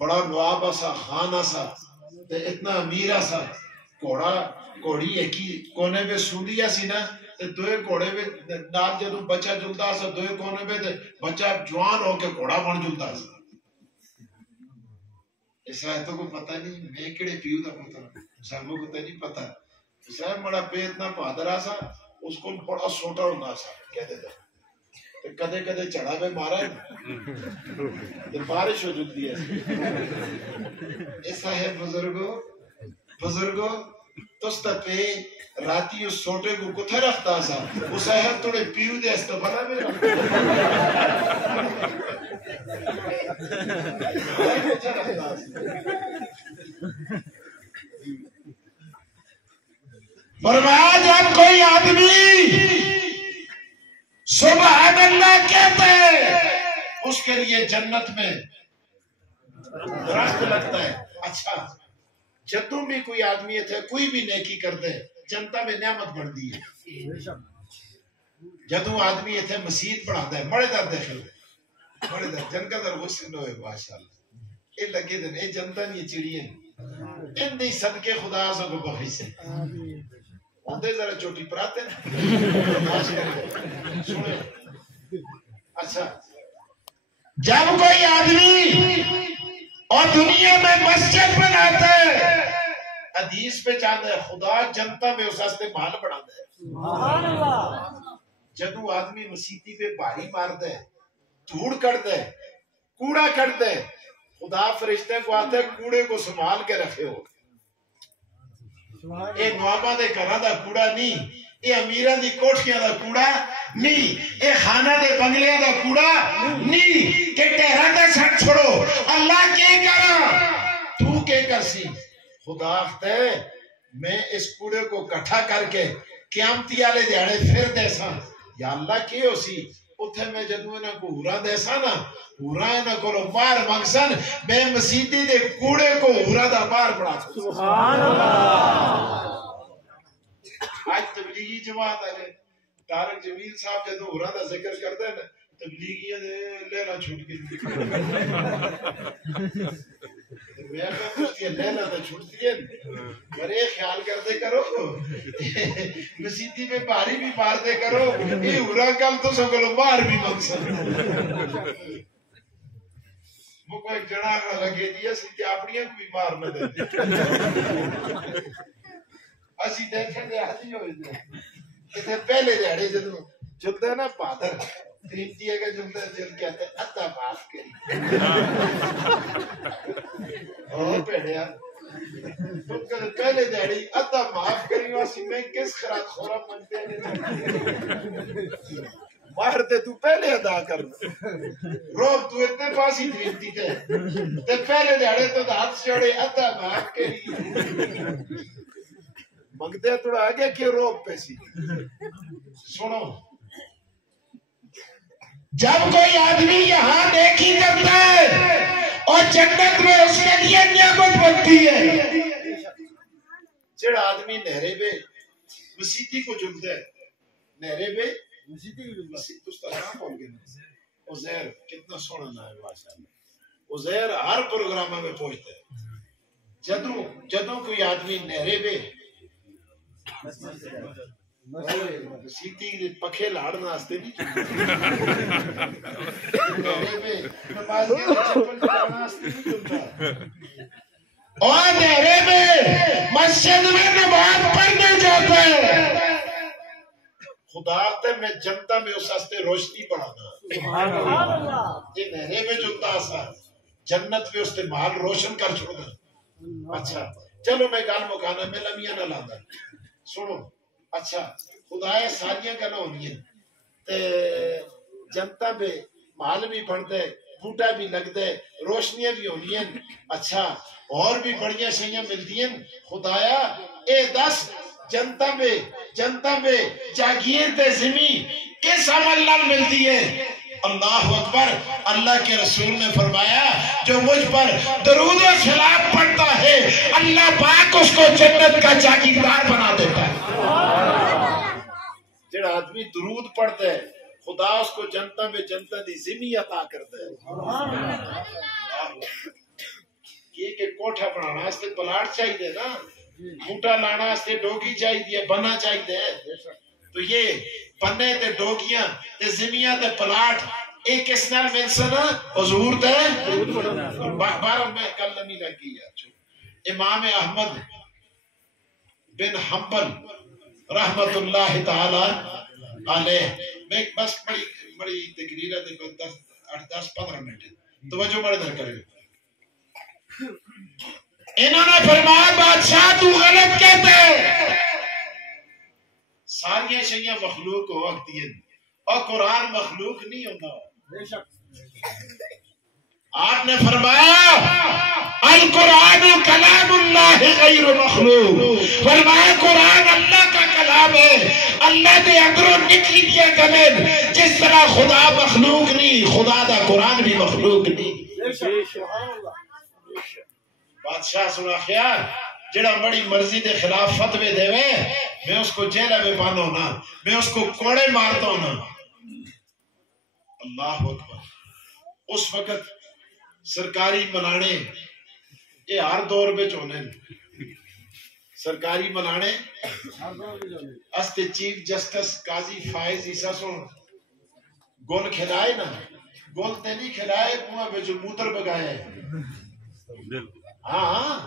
بڑا نواب سا خان سا تے اتنا امیر سا گھوڑا گھوڑی ایک ہی کونے پہ سوندیا سی نا تے دوے گھوڑے پہ نال جدوں بچہ جلدا سا دوے کونے پہ تے بچہ جوان ہو کے گھوڑا بن جلدا سا ایسا ہے تو کو پتہ نہیں میں کڑے پیو دا پتہ سانو کو تے نہیں پتہ ایسا ہے بڑا پہ اتنا پادرا سا اس کو بڑا سوٹا ہونا سا کہتے تھے کدے کدے چڑھا پہ مارا ہے بارش ہو جلتی ہے ایسا ہے بزرگو تستا پہ راتی اس سوٹے کو کتھے رکھتا سا اس ہے توڑے پیو دے اس تو بنا میں فرمایا جب کوئی آدمی سبحان اللہ کہتا ہے اس کے لیے جنت میں درخت لگتا ہے اچھا جدوں بھی کوئی آدمی ہے کوئی بھی نیکی کرتے جنتا میں نعمت بڑھ دی ہے جدوں آدمی ہے مسجد پڑھاتا ہے بڑے در دخل بڑے در جن کا در حسن ہوئے ماشاءاللہ یہ لگے دن یہ جنتا نہیں چڑی ہے ان دی صدقے خدا سو کو بخش سے ہوندے ذرا چوٹی پراتے اچھا جب کوئی آدمی اور دنیا میں مسجد بناتا ہے حدیث پہ چاہتا ہے خدا جنتا میں اس ہستے مال بڑھاتا ہے جدو آدمی مسیتی پہ باری مارتا ہے دھوڑ کرتا ہے کوڑا کرتا ہے خدا فرشتے کو آتا ہے کوڑے کو سنبھال کے رکھے ہو اے نوابا دے گھراں دا کوڑا نہیں اے امیراں دی کوٹھیاں دا کوڑا نہیں اے خانہ دے بنگلیاں دا کوڑا نہیں کہ ٹہراں تے چھٹ چھوڑو اللہ کے کرا تو کے کر سی خدا آختا ہے میں اس کوڑے کو اکٹھا کر کے قیامتی والے دیہاڑے پھر دیساں یا اللہ کی ہو سی اتھے میں جدوں انہاں کو ہورا دیساں نا ہورا انہاں کو مار منگسن بے مسیتی دے کوڑے کو ہورا دا مار بڑھا سبحان اللہ آج تبلیغی جماعت ہے طارق جمیل صاحب جدوں ہورا دا ذکر کرتے ہیں تبلیغیاں لینا چھوٹ گئی میں کہا لینا تو چھوٹتی ہے بڑے خیال کرتے کرو مسیدی میں باری بھی مارتے کرو یہ ہورا کل تو سکلو مار بھی مقصد وہ کوئی جڑا لگے دیا سیدھی اپنیاں کوئی مار نہ دیتے اسی دیکھیں دے حاضی ہوئے دے پہلے دیہڑے جدوں چلتا ہے نا پادر قیمتی ہے کہ جلتا ہے جل کہتے ہیں ادھا معاف کری اور پیڑیا تم کہتے پہلے دیہڑی ادھا معاف کری واسی میں کس خراب خورا منتے ہیں مارتے تو پہلے ادا کر روب تو اتنے پاسی قیمتی تھے تے پہلے دیہڑے تو ہاتھ چڑھے ادھا معاف کری منگتے تھوڑا آگے کہ روب پیسی سنو جب کوئی آدمی یہاں نیکی کرتا ہے اور جنت میں اس کے لیے نعمت بنتی ہے جڑا آدمی نہرے پہ مسیتی کو جلتا ہے نہرے پہ مسیتی اس طرح بول گئے عزیر کتنا سونا نہ ہے ماشاءاللہ عزیر ہر پروگرام میں پہنچتا ہے جدوں کوئی آدمی نہرے پہ سیتی پکھے لاڑنا آستے نہیں اور نہرے میں مسجد میں نماز پڑھنے جاتا ہے خدا آتا ہے میں جنتا میں اس ہستے روشنی پڑھانا یہ نہرے میں جنتا آسا جنت میں اس نے محل روشن کر چھوڑا اچھا چلو میں گال مکانا میں لمیاں نہ لاندہ سنو اچھا خدای ساریاں گلا ہونی ہیں جنتا پہ مال بھی بڑھتا ہے بوٹا بھی لگتا ہے روشنیاں بھی ہونی ہیں اچھا اور بھی بڑیاں شیاں ملتی ہیں خدایا اے دس جنتا پہ جاگیر تے زمین کس عمل نال ملتی ہے اللہ اکبر اللہ کے رسول نے فرمایا جو مجھ پر درود و سلام پڑھتا ہے اللہ پاک اس کو جنت کا جاگیردار بنا دیتا ہے جڑا آدمی درود پڑھتا ہے خدا اس کو جنتا میں جنتا دی زمین عطا کرتا ہے ایک ایک کوٹھا بنانا واسطے پلاٹ چاہیے نا، بوٹا لانا واسطے ڈوگی چاہیے، بنا چاہیے. تو یہ بنے تے ڈوگیاں تے زمیاں تے پلاٹ ایک اس نال مل سنا حضور تے بارہ میں گل نہیں لگی ہے. امام احمد بن حنبل رحمت اللہ تعالی علیہ، میں بس بڑی تقریر ہے 10-15 منٹ توجہ بڑے در کرے. انہوں نے فرمایا بادشاہ تو غلط کہتے ساری شیئں مخلوق ہو وقتی ہیں اور قرآن مخلوق نہیں ہوتا. آپ نے فرمایا القرآن کلام اللہ غیر مخلوق، فرمایا قرآن اللہ کا کلام ہے، اللہ دے اندروں نکلی دیا گلن. جس طرح خدا مخلوق نہیں، خدا دا قرآن بھی مخلوق نہیں. بادشاہ سنا خیال جڑا بڑی مرضی دے خلاف فتوے دے وے میں اس کو جیلہ میں پانا ہونا، میں اس کو کوڑے مارتا ہونا. اللہ اکبر. اس وقت سرکاری ملانے یہ ہر دور میں چونے سرکاری ملانے استے چیف جسٹس قاضی فائز عیسیٰ سن گول کھلائے نا، گول تے نہیں کھلائے کنواں میں جو موتر بگائے. ہاں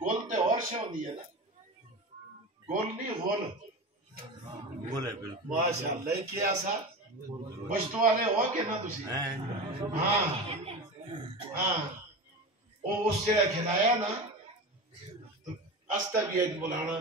گول تے اور سے ہوندی ہے نا، گول نہیں غول ہے. ماشاءاللہ کیا سا مشتو والے ہو کے نا تسی. ہاں ہاں وہ اس سے کھلایا نا تو استا بھی ایک بلانا